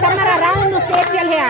તમારા રાઉન્ડ નું સ્પેશિયલ હે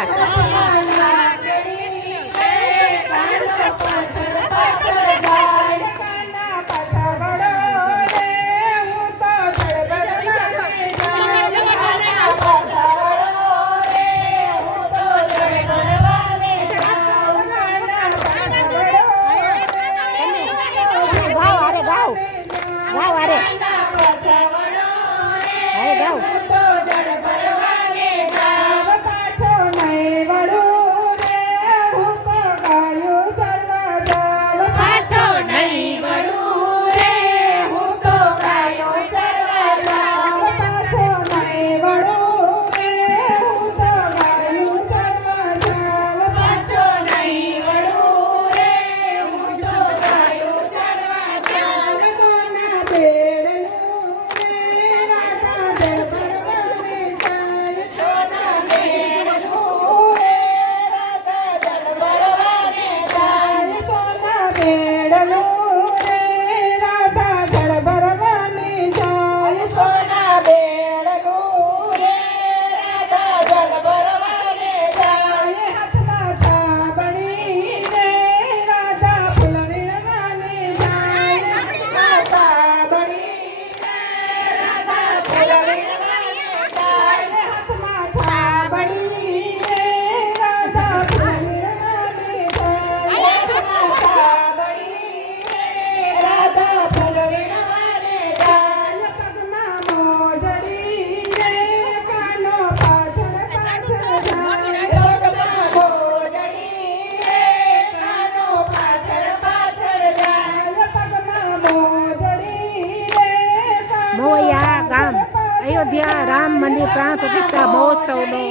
अयोध्या राम मंदिर प्राण प्रतिष्ठा महोत्सव नो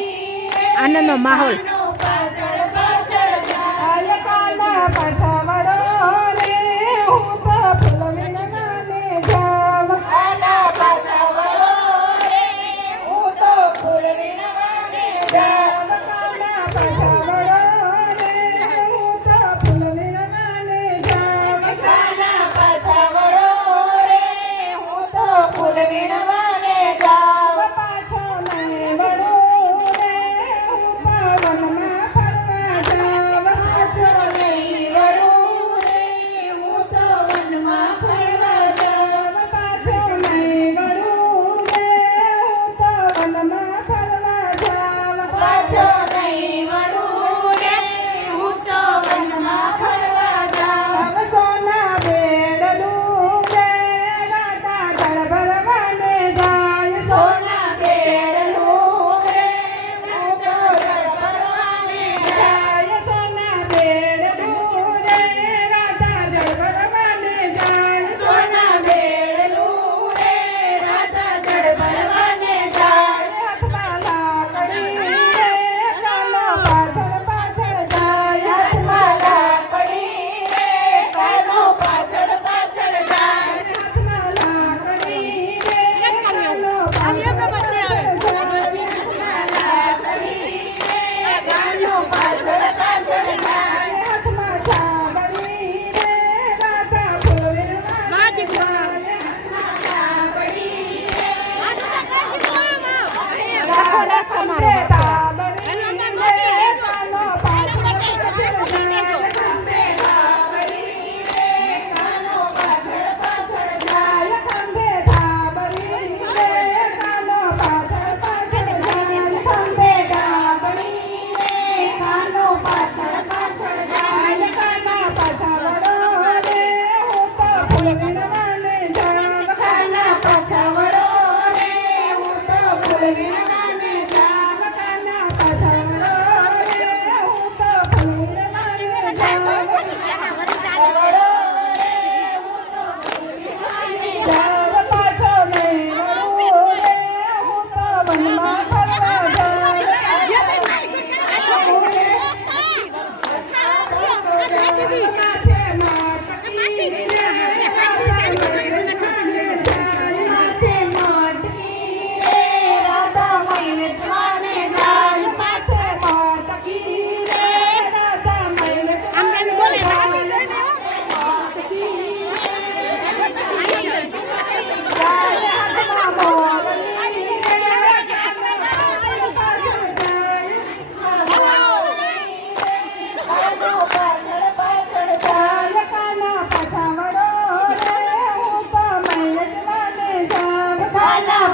आनंद माहौल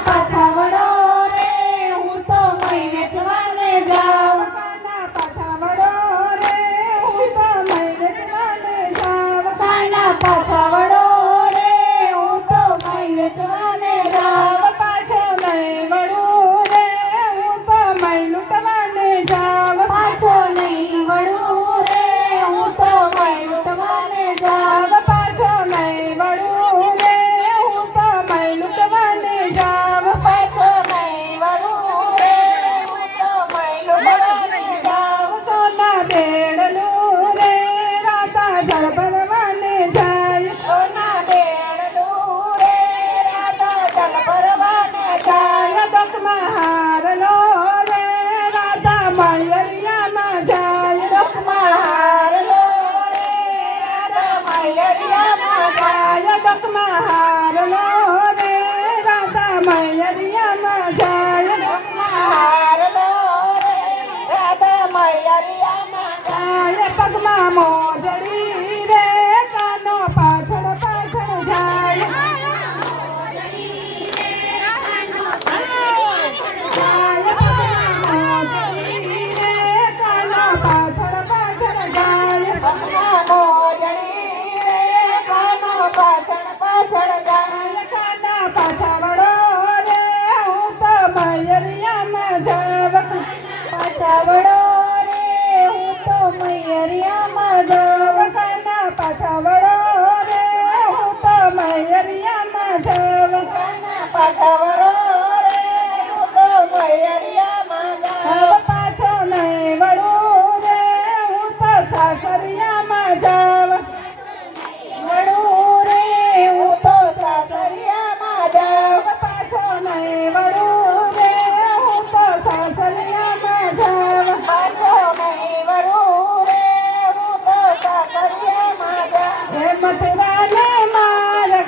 પાછા વળો રે હું તો મય વેચવાને જાઉં કાના પાછા વળો રે હું તો મય વેચવાને જાઉં કાના પાછા વળો રે હું તો મય વેચવાને જાઉં પાછો નહીં વળું રે હું તો મય લૂંટવાને જાઉં પાછો નહીં વળું રે હું તો મય લૂંટવાને જાઉં પાછો નહીં વળું રે હું તો મય લૂંટવાને જાઉં પાછો નહીં વળું રે હું તો મય લૂંટવાને જાઉં સોના બેડલું રે રાતા જળ ભરવાને જાય સોના બેડલું રે રાધા જલ ભરવાને જાય ડોકમાં હારલો રે રાધા મયરિયામાં જાય ડોકમાં હારલો રે રાધા મયરિયામાં જાય ડોકમાં હારલો રે રાધા મયરિયામાં જાય ડોકમાં હારલો રે રાધા મયરિયામાં જાય પગમાં મોજડી રે કાનો પાછળ પાછળ જાય મોજડી રે કાનો પાછળ પાછળ જાય પગમાં મોજડી રે કાનો પાછળ પાછળ જાય કાના પાછા વળો રે હું તો મયરિયામાં જાવ પાછા વળો રે હું તો મયરિયામાં જાઉં કાના પાછા વળો રે હું તો મયરિયામાં જાવ કાના પાછા વળો રે હું તો મયરિયામાં જાઉં પાછો નહીં વળું રે હું તો સાસરિયા